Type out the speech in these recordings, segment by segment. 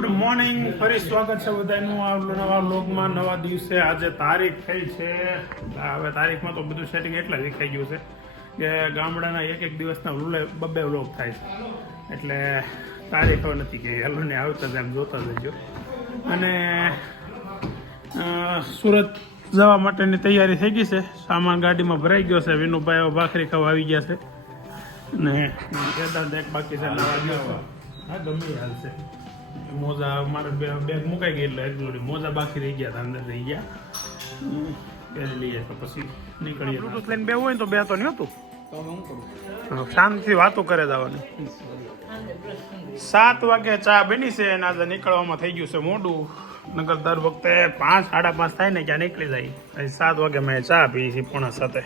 Good morning, ફરી સ્વાગત છે બધાનું આ નવા વ્લોગમાં. નવા દિવસે આજે તારીખ થઈ છે. હવે તારીખમાં તો બધું સેટિંગ એટલે દેખાઈ ગયું છે કે ગામડાના એક દિવસના બબ્બે વ્લોગ થાય છે, એટલે તારીખ હવે નથી કે હેલો ને આવતા જ એમ જોતા જજો. અને સુરત જવા માટેની તૈયારી થઈ ગઈ છે. સામાન ગાડીમાં ભરાઈ ગયો છે. વિનુભાઈ હવે ભાખરી ખાવા આવી ગયા છે અને કેદાર એક બાકી છે નવા ગયો. હા, ગમે હાલ છે. મોજા મારે બેગ મુકાઈ ગઈ એટલે એટલું મોજા બાકી રહી ગયા હતા, અંદર રહી ગયા. પહેરી લઈએ તો પછી નીકળીએ. બ્લૂટૂથ લઈને બે હોય ને તો બે તો નહીં હતું, શાંતિથી વાતો કરે જવાની. 7 વાગે ચા બની છે અને આજે નીકળવામાં થઈ ગયું છે મોડું. નગર દર વખતે 5, 5:30 થાય ને ક્યાં નીકળી જાય. 7 વાગે મેં ચા પી છે 6:45.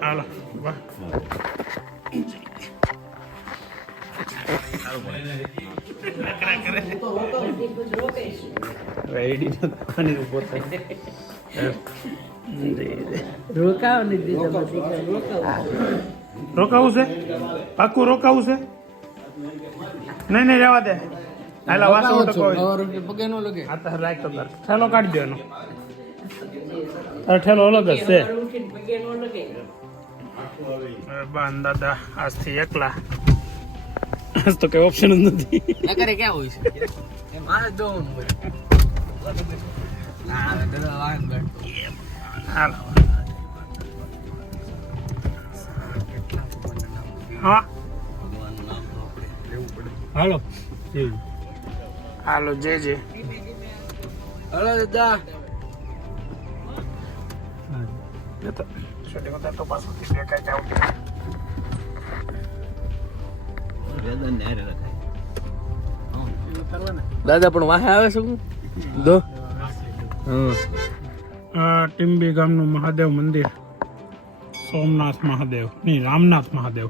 હાલો રોકાવું છે, પાકું રોકાવું છે. નહીં રહેવા દે. હાલા વાસો ઠેલો કાઢી દો એનો. ઠેલો અલગ જ છે. બાન દાદા આજથી એકલા. આજ તો કઈ ઓપ્શન જ નથી. હા હાલો હાલો જે હાલો દાદા. દાદા પણ વાહે આવે છે દો. ટીમ્બી ગામનું મહાદેવ મંદિર, સોમનાથ મહાદેવ નહીં, રામનાથ મહાદેવ.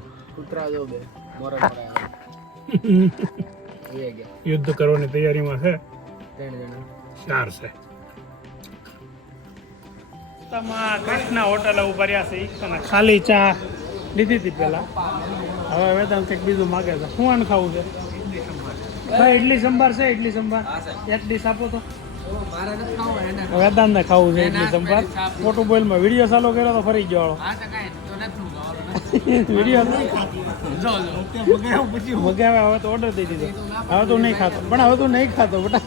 યુદ્ધ કરવાની તૈયારીમાં છે. 4 છે. કૃષ્ણ હોટલ ઉભા રહ્યા છે અને ખાલી ચા લીધી હતી પેલા. હવે વેદાંત કંઈક બીજું માગે છે. શું આને ખાવું છે ભાઈ? ઇડલી સંભાર છે? ઇડલી સંભાર એક ડીશ આપો તો. વેદાંત ને ખાવું છે ઇડલી સંભાર. મોટું બોલમાં વિડીયો ચાલુ કર્યો તો ફરી ગયો વિડીયો મગાવ્યા. હવે તો ઓર્ડર દઈ દીધો. હવે તો નહીં ખાતો, પણ હવે તો નહીં ખાતો બેટા.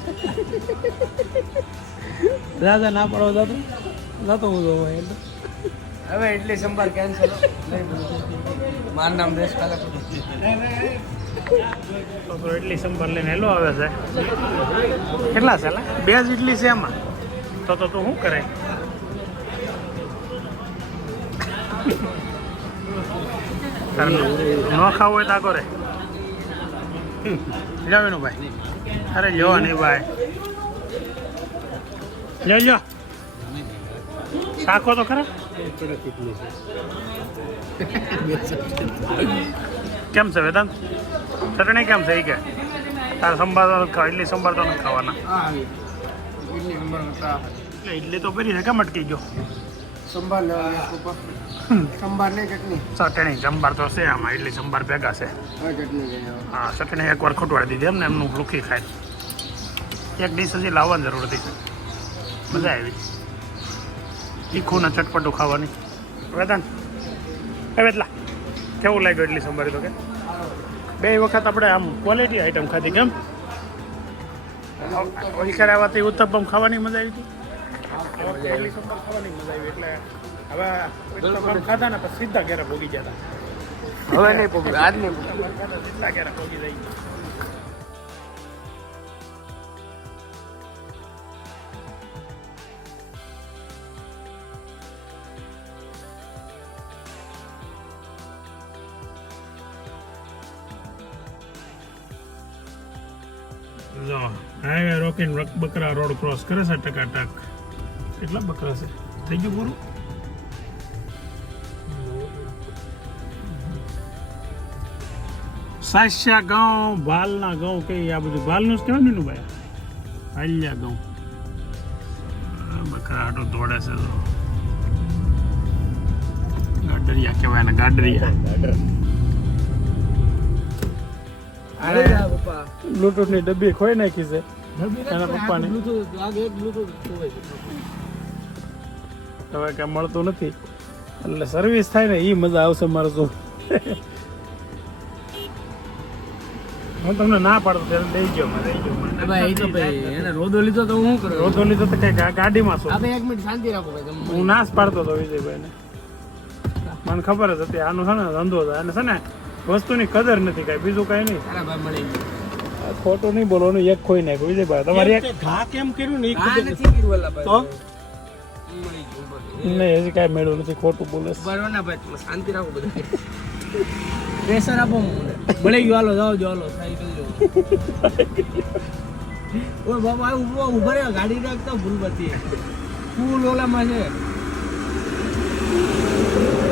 દાદા ના પાડો જતો હું જોઉં. હવે ઇડલી સંભાર કેન્સલ. મારું નામ દેશ કાલે છોકરો ઇડલી સંભાર લઈને હેલો આવે છે. કેટલા છે? 2 જ ઇડલી છે એમાં. તો શું કરે? ન ખાવું હોય તો આ કરે. જાવેનું ભાઈ. અરે લ્યો નહીં ભાઈ, લ્યો શાખો તો ખરા. કેમ છે વેદાંત? ચટણી કેમ છે? એ કે તારે સંભાર ઇડલી સંભાર તો નથી ખાવાના. ઇડલી તો ભરી છે, કેમ અટકી ગયો? સંભાર સંભાર નહીં ચટણી સંભાર તો છે આમાં. ઇડલી સંભાર ભેગા છે. હા, ચટણી એકવાર ખોટવાડી દીધી એમને. એમનું લુખી ખાય. એક ડીશ હજી લાવવાની જરૂર હતી. મજા આવી તીખું ને ચટપટું ખાવાની. વેદાંત વેતલા કેવું લાગ્યું ઇડલી સંભાર? તો કે 2 વખત આપણે આમ ક્વોલિટી આઈટમ ખાધી. કેમ ઓલખેર આવવાથી ઉત્તપમ ખાવાની મજા આવી હતી. ઇડલી સંભાર ખાવાની મજા આવી. એટલે હવે ઉત્તપમ ખાધા ને પછી સીધા ઘેરે ભોગી ગયા હતા. હવે નહીં પોગી, આજ નહીં સીધા ઘેરે ભોગી જાય. હાઈવે રોકીને બકરા રોડ ક્રોસ કરે છે ટકાટક. કેટલા બકરા છે? થઈ ગયું પૂરું? સાસ્યા ગાંવ, ભાલના ગાંવ કે આ બધું ભાલનું જ કહેવાય ને ભાઈ. હાલ્યા ગાંવ બકરા હાટો દોડે છે. તો ગાડરિયા કહેવાય ને, ગાડરિયા. અરે પપ્પા બ્લુટૂથ ની ડબ્બી ખોઈ નાખી છે એના પપ્પાને. હવે કઈ મળતું નથી એટલે સર્વિસ થાય ને એ મજા આવશે મારે. શું હું તમને ના પાડતો ત્યારે દઈ ગયો ભાઈ તો ભાઈ એને રોદો લીધો તો હું કરું? રોતો લીધો તો કઈ ગાડીમાં શું. આપણે 1 મિનિટ શાંતિ રાખો ભાઈ તમે. હું નાશ પાડતો હતો વિજયભાઈને, મને ખબર જ હતી આનો છે ને ધંધો છે અને છે ને વસ્તુની કદર નથી કઈ, બીજું કઈ નહીં. અરે ભાઈ મળી ગયું. ખોટું નહીં બોલવાનું, એક ખોઈ નાખ્યું વિજયભાઈ. તમારે એક ઘા કેમ કર્યું ને આ નથી કર્યું ઓલા ભાઈ. તો? મળી ગયું ઉપર. નહીં હજી કાંઈ મેળવું નથી, ખોટું બોલે છે. બરાબર ના ભાઈ તમે શાંતિ રાખો બધા. પ્રેશર આપો મને. મળી ગયું, હાલો જાઓ જો, હાલો સાયકલ લો. ઓય બાબા ઉભા રહ્યો, ગાડી રાખતા ભૂલ બતી ફૂલ ઓલામાં છે.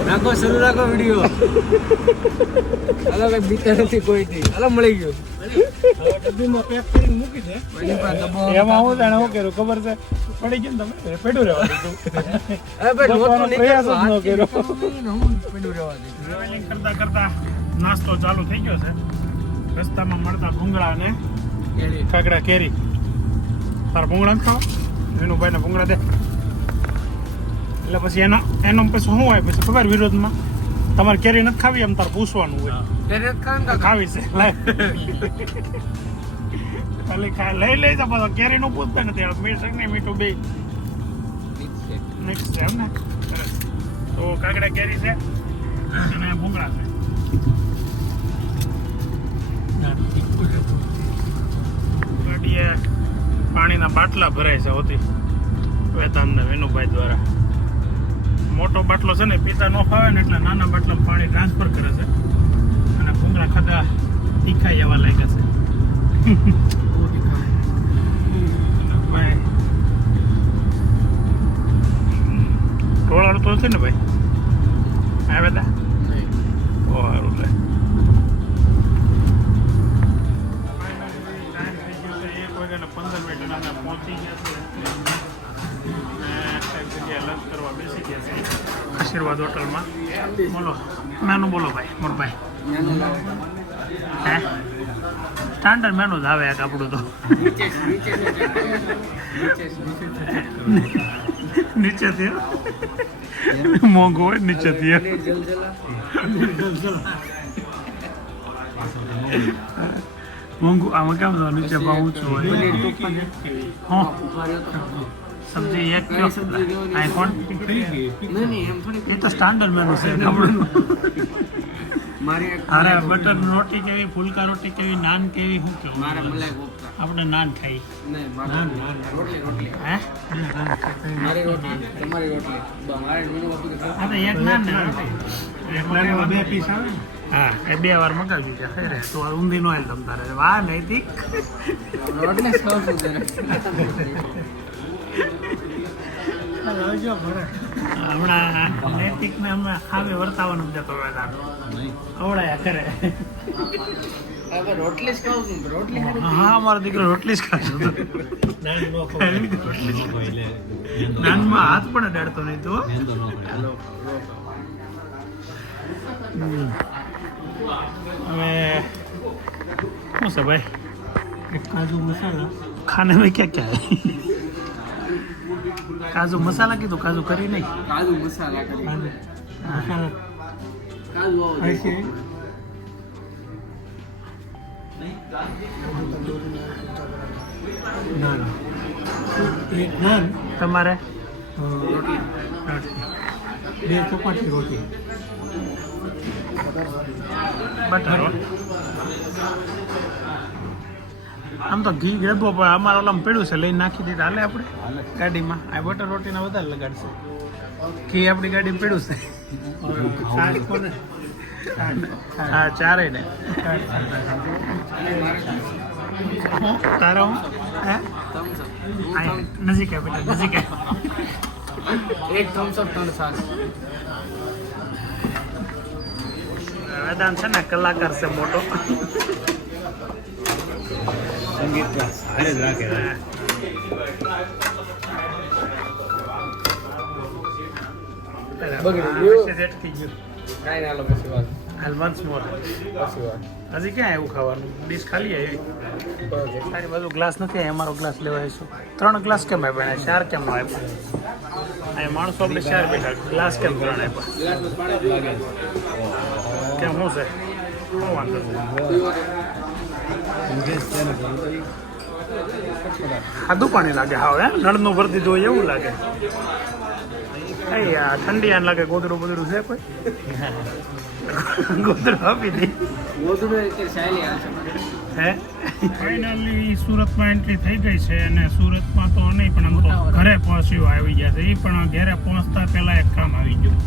રાખો, શરૂ રાખો વિડીયો. હાલો કઈ બીતા નથી કોઈ થી. હાલો મળી ગયું. ડબ્બીમાં પેક કરીને મૂકી દે. એમાં હું જાણે શું કર્યું ખબર છે, પડી ગયું ને તમે પડ્યું રહેવા દીધું. અરે ભાઈ બચવાનો નહોતું પ્રયાસ જ ન નીકળતું. કર્યો. હું પડ્યું રહેવા દે. ટ્રાવેલિંગ કરતા કરતા નાસ્તો ચાલુ થઈ ગયો છે. રસ્તામાં મળતા ભૂંગળા અને કાકડા કેરી. તારા ભૂંગળા નથી ખાવા? વિનુભાઈને ભૂંગળા દે. એટલે પછી એનો પછી શું હોય પછી ખબર વિરોધમાં, તમારે કેરી નથી ખાવી એમ તારે પૂછવાનું હોય. ખાવી છે લાય. ખાલી લઈ જા પાછો, કેરી નું પૂછતા નથી. મીઠું નહીં મીઠું બે મિક્સ છે એમ ને. સરસ. તો કાકડા કેરી છે અને ભૂંગળા છે. ગાડીએ પાણીના બાટલા ભરાય છે હોતી વેદાંતના વિનુભાઈ દ્વારા. મોટો બાટલો છે ને પીતા ન ફાવે ને એટલે નાના બાટલામાં પાણી ટ્રાન્સફર કરે છે. અને ભૂંગળા ખાધા તીખાઈ એવા લાગ્યા છે. ભાઈ ઢોળાડું તો છે ને ભાઈ આવે તા ઓ સારું લે. પહોંચી ગયા લંચ કરવા બેસી ગયા છે આશીર્વાદ હોટલમાં. બોલો મેનુ બોલો ભાઈ મોરભાઈ. હે સ્ટાન્ડર્ડ મેનુ જ આવે એક આપણું તો. નીચેથી મોંઘું હોય નીચેથી. મોંઘું આમાં કેમ થયું નીચે ભાવ ઊંચું હોય. હા સબ્જી એક કયો આઈફોન એ તો સ્ટાન્ડર્ડ મેનુ છે આપણું. અરે બટર રોટી કેવી, ફુલકા રોટી કેવી, નાન કેવી, શું કેવું? આપણે નાન ખાઈ. હે એક નાન ને રોટી. બે પીસ આવે ને. હા એ 2 વાર મગાવ્યું છે. ખરે તો ઊંધી નો આવેલ તમ તારે વાહ નૈતિક. હમણાં નૈતિક ને હમણાં ખાવે વર્તાવાનું જતો અવડાયા કરે. હા અમારો દીકરો રોટલી જ ખાતો હતો. નાનમાં હાથ પણ અડાડતો નહીં તો. હવે શું છે ભાઈ કાજુ મસાલા ખાને में क्या क्या है? काजू मसाला की तो काजू करी नहीं. કાજુ મસાલા કરી. મસાલા કાજુ આવો ऐसे નાન એક નાન તમારે રોટલી 2 ચપાટી રોટી બટર આમ તો ઘી ગળબો પણ અમારા ઓલામાં પડ્યું છે લઈને નાખી દીધા હાલે આપણે ગાડીમાં. આ બટર રોટીના વધારે લગાડશે. ઘી આપણી ગાડીમાં પડ્યું છે. છાશ કોને હા ચારેય ને તારા હું હે નજીક હે બેટા નજીક હે. એક થમ્સ અપ 3 સાસ. વેદાંત છે ને કલાકાર છે મોટો. સંગીત ક્લાસ હારે જ રાખે. બગડી ગયું. સેટ થઈ ગયું. કાંઈ ના લો પછી વાત. હાલ વન્સ મોર પછી વાત. હજી ક્યાં એવું ખાવાનું ડીશ ખાલી આવી તારી બાજુ ગ્લાસ નથી અહીં અમારો ગ્લાસ લેવા આવીશું 3 ગ્લાસ કેમ આપ્યા 4 કેમ ન આપ્યા અહીં માણસો આપણે 4 બેઠા ગ્લાસ કેમ 3 આપ્યા ગ્લાસમાં પાણી જ લાગે. કેમ શું છે શું વાંધો સાદું પાણી લાગે હા હે નળનું ભરી દીધું હોય એવું લાગે આ ઠંડી આને લાગે ગોદડું બોદડું છે કોઈ ગોદડું આપી દે ગોદડું એટલે શાયલી આવશે. હે ફાઇનલી સુરતમાં એન્ટ્રી થઈ ગઈ છે અને સુરતમાં તો નહીં પણ આમ તો ઘરે પહોંચ્યું આવી ગયા છે એ પણ ઘરે પહોંચતા પહેલા એક કામ આવી ગયું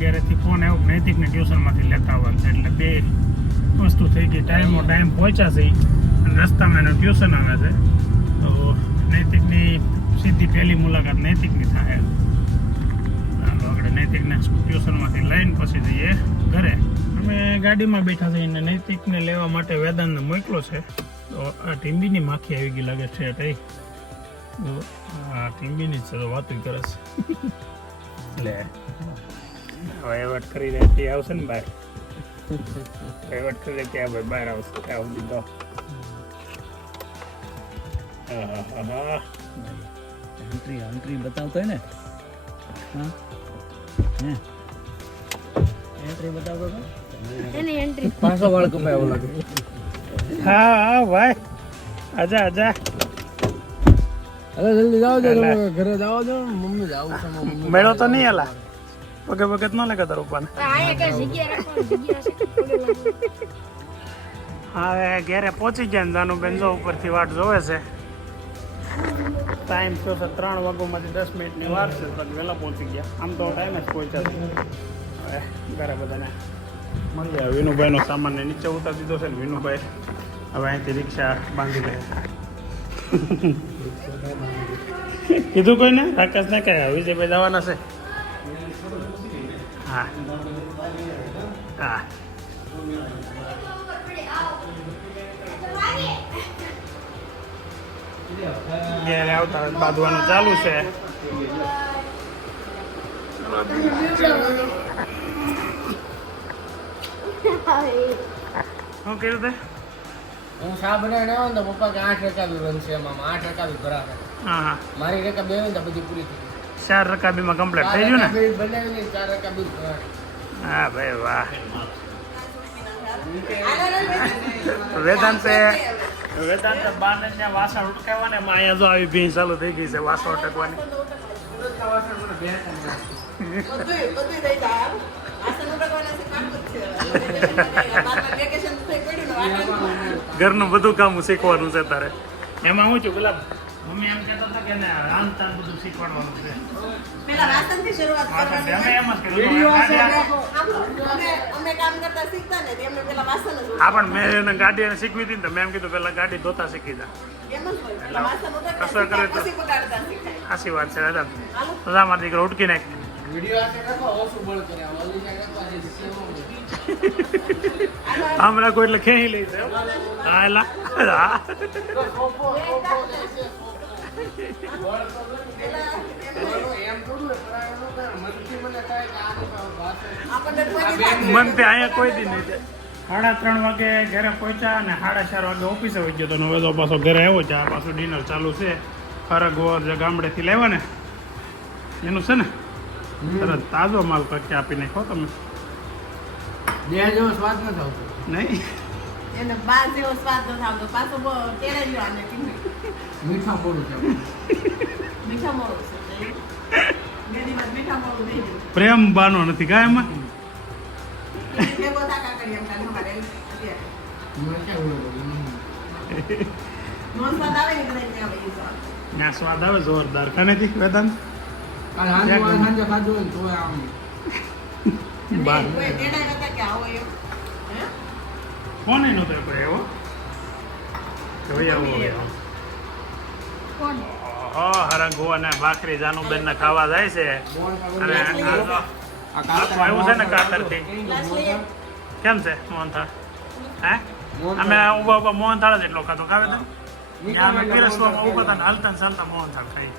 ઘરેથી ફોન આવ્યો નૈતિકને ટ્યુશનમાંથી લેતા આવવાનું છે એટલે બે વસ્તુ થઈ ગઈ ટાઈમ પહોંચ્યા છે અને રસ્તામાં એનું ટ્યુશન આવે છે તો નૈતિકની સીધી પહેલી મુલાકાત નૈતિકની થાય ચાલો આપણે નૈતિકને ટ્યુશનમાંથી લઈને પછી જઈએ ઘરે અમે ગાડીમાં બેઠા છીએ અને નૈતિકને લેવા માટે વેદાંતને મોકલો છે તો આ ટીમ્બીની માખી આવી ગઈ લાગે છે એ તો આ ટીમ્બીની જ છે તો વાતું કરે છે લે વહીવટ કરી દે તે આવશે ને બહાર વહીવટ કરી દે ત્યાં ભાઈ બહાર આવશે ત્યાં સુધી તો એન્ટ્રી બતાવતો હોય ને હા એન્ટ્રી બતાવતો હતો પાછો વાળ કપાયો લાગે. હા હા ભાઈ આજા આજા અરે જલ્દી જાઓ છો તમે ઘરે જાઓ છો મમ્મી જાવ છે મમ્મી. મેળો તો નહીં હલા પગે પગત ન લાગે તારું પણ હવે ઘેરે પહોંચી ગયા ને જાનું બેન જો ઉપરથી વાટ જોવે છે ટાઈમ થયો છે 3 વાગ્યામાંથી 10 મિનિટની વાર છે તો વહેલા પહોંચી ગયા આમ તો ટાઈમ જ પહોંચ્યા છે હવે ઘરે બધાને મળી આવે વિનુભાઈનો સામાન ને નીચે ઉતારી દીધો છે ને વિનુભાઈ હવે અહીંથી રિક્ષા બાંધી લે કીધું કોઈને રાકેશ ને કે વિજયભાઈ જવાના છે હા હા ઘેરે આવતા બાંધવાનું ચાલુ છે શું કર્યું તે હું શા બનાવીને આવ્યો ને તો પપ્પા કે 8 રકાબી બનશે એમાં 8 રકાબી ભરાશે. હા હા મારી રકાબી આવી ને તો બધી પૂરી થઈ ગઈ. 4 રકાબીમાં કમ્પ્લીટ થઈ ગયું ને બનાવીને 4 રકાબી ભરાશે. હા ભાઈ વાહ વેદાંતે બાને ત્યાં વાસણ ઉટકાવવા ને એમાં અહીંયા જો આવી ભીં ચાલુ થઈ ગઈ છે વાસણ ઉટકવાની ઘરનું બધું કામ શીખવાનું છે તારે એમાં હું છું પેલા મમ્મી એમ કહેતા હતા કે રાંધતા બધું શીખવાડવાનું છે પેલા વાસણથી શરૂઆત કરવાની. અમે એમ જ કર્યું અમે કામ કરતા શીખતા ને તો એમને પેલા વાસણ જ હા પણ મેં એને ગાડી એને શીખવી હતી ને તો મેં એમ કીધું પેલા ગાડી ધોતા શીખી જા એમ જ હોય. પેલા વાસણ ઉતરતા કશું કરે તો પછી બગાડતા શીખાય. સાચી વાત છે દાદા તો મારા દીકરો ઉટકી નાખ વિડીયો આને રાખો ઓછું બળ કરે ઓલી જાય રાખવા દે સેવો. આમ રાખો એટલે ખેંચી લઈ છે હા એલા હા મન તે અહીંયા કોઈ દી નહીં 3:30 વાગે ઘરે પહોંચ્યા અને 4:30 વાગે ઓફિસે વહી ગયો તો હવે તો પાછો ઘરે આવ્યો છે આ પાછું ડિનર ચાલુ છે ખરગોર જે ગામડેથી લાવ્યા ને એનું છે ને તરત તાજો માલ કરકે આપી નાખો તમે બે જેવો સ્વાદ ન આવતો. નહીં એને બાર જેવો સ્વાદ નથી આવતો. પાછો બહુ તેડાઈ ગયો આને ટીમી. મીઠા પોડું છે. મીઠા મોળું છે. બે દિવસ મીઠા મોળું દઈ દીધું. પ્રેમ બાનો નથી કાંઈ એમાં ભેગો થાકા કરી એમ કાલે અમારે અત્યારે. મને ક્યાં નો સ્વાદ આવે ને કદાચ ત્યાં આવે એ સ્વાદ. ત્યાં સ્વાદ આવે જોરદાર ખાનેથી વેદાંત કાલ સાંજે ખાધું હોય ને તો આમ બાર કોઈ તેડાઈ નતા કે આવો એમ. હે? કોને નતો કોઈ એવો જોઈ આવો કોણ? હરંગુ અને ભાખરી જાનુબેન ને ખાવા જાય છે અને આખું આવ્યું છે ને કાતરથી ગ્લાસ લઈએ. કેમ છે મોહનથાળ હે અમે ઉભા ઉભા મોહનથાળ જ એટલો ખાધો ખાવે તો ત્યાં અમે પીરસવામાં ઉભા હતા ને હાલતા ને ચાલતા મોહનથાળ ખાઈ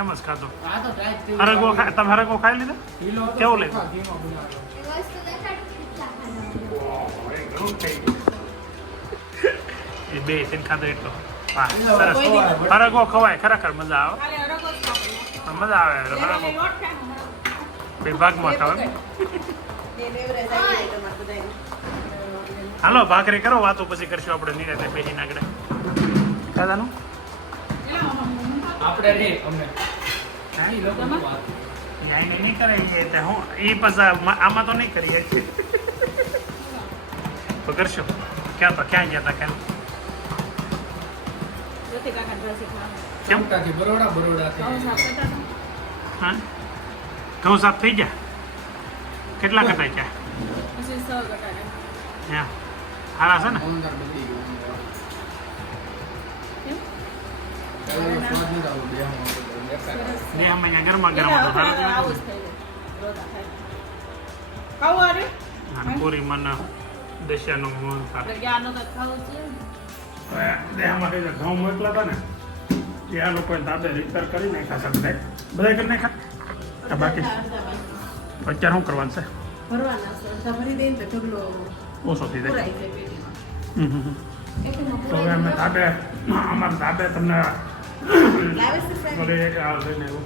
એમ જ ખાધો આ તો ટ્રાય જ હરગવો તમે હરગવો ખાઈ લીધો કિલો હતો, કેવું લાગ્યું? ધીમો બનાવ્યો. એ બે તીન ખાધો એટલો વાહ સરસ હરગવો ખવાય ખરેખર મજા આવે ખાલી અડકો જ ખાવાનો. મજા આવે એનો હરગવો ખાલી લોટ ખાવાનો. બે ભાગમાં ખાવે એ લેવરે જાય તમારે બધાયને. હાલો ભાખરી કરો વાતો પછી કરશું આપણે નિરાતે બેસી નાગડે દાદાનું આપણે રે અમે હા ઈ લોકોની વાત. એને નહીં કરે એ તે હું એ પછી આમાં તો નહીં કરીએ તો કરશું ક્યાં તો ક્યાં ગયા હતા કાલે જ્યોતિ કાકા ડ્રેસી ખાવાનું. કેમ ચમટાથી બરોડા ઘઉં થી સાફ કરતા હતા. હા ઘઉં સાફ થઈ ગયા કેટલા કટાઈ ગયા પછી 6 ગટાને. હા હારા છે ને અંદર બધી ગયું. કેમ? પહેલાનો સ્વાદ નથી આવતો, બેહમાં આવતો, બેકાર. બે અહીંયા ગરમા ગરમ એટલે હતો હવે સારું આવું જ થઈ જાય. રોતા થાય. ખાવું આરે? અને પૂરી મન દેશિયાનું મન આપણે ગયા નતા ખાવું છે. દેહમાં કઈ ઘઉં મોકલા હતા ને એ આ લોકોએ દાદે રિપેર કરી નાખ્યા છે બધા કરી નાખ્યા બાકી અત્યારે શું કરવાનું છે ભરવાના છે. અડધા ભરી દઈને તો ઢગલો ઓછો થઈ જાય પુરાઈ જાય પેટીમાં. તો એટલું હવે પુરાઈ અમે જાય. દાદે અમારા દાદે તમને લાવે છે સાહેબ? બોલે એક આ લઈને આવ્યો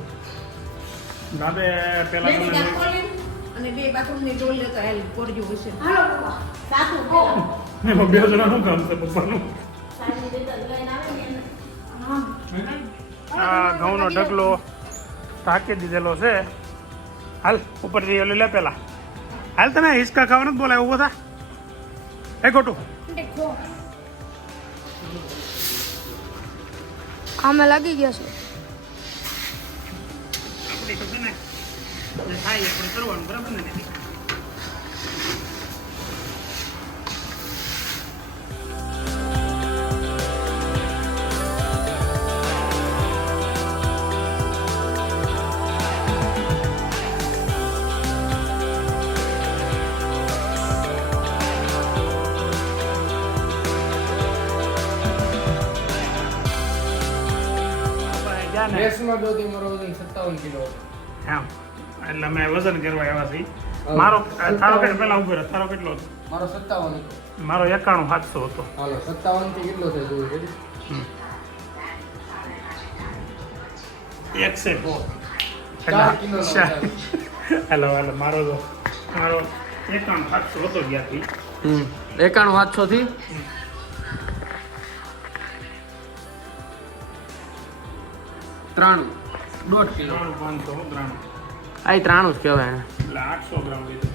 દાદે પેલા બેની તમને ગાંઠ ખોલીને અને બે બાથરૂમની ડોલ લેતો હેલ કોરજો હશે. સાસુ પેલા. એમાં બે જણાનું કામ છે પપ્પાનું સાસુ રીતે લઈને આવે ને એને. હા. આ ઘઉંનો ઢગલો ઢાંકી દીધેલો છે હાલ ઉપરથી ઓલી લે પેલા હાલ તને હિસકા ખાવા નથી બોલાય ઉભો થા એ ગોટું આમે લાગી ગયા છે આપણે તો છે ને જે થાય એ આપણે કરવાનું બરાબર ને દીદી? આપણે ગયા ને રેસમાં દોથી મારો વજન 57 કિલો હતો. એમ એટલે મેં વજન કરવા આવ્યા છીએ મારો તારો કેટલો પેલા ઉભો રહ્યો તારો કેટલો હતો મારો 57 હતો. મારો 91 700 હતો હાલો 57 થી કેટલો થાય જોયું છે? એક સે બો 4 કિલો નો હેલો હેલો મારો 91 700 હતો ગયા 91 700 થી 1.5 કિલો 500 93 આ 93 જ કહેવાય. એટલે 800 ગ્રામ લીધું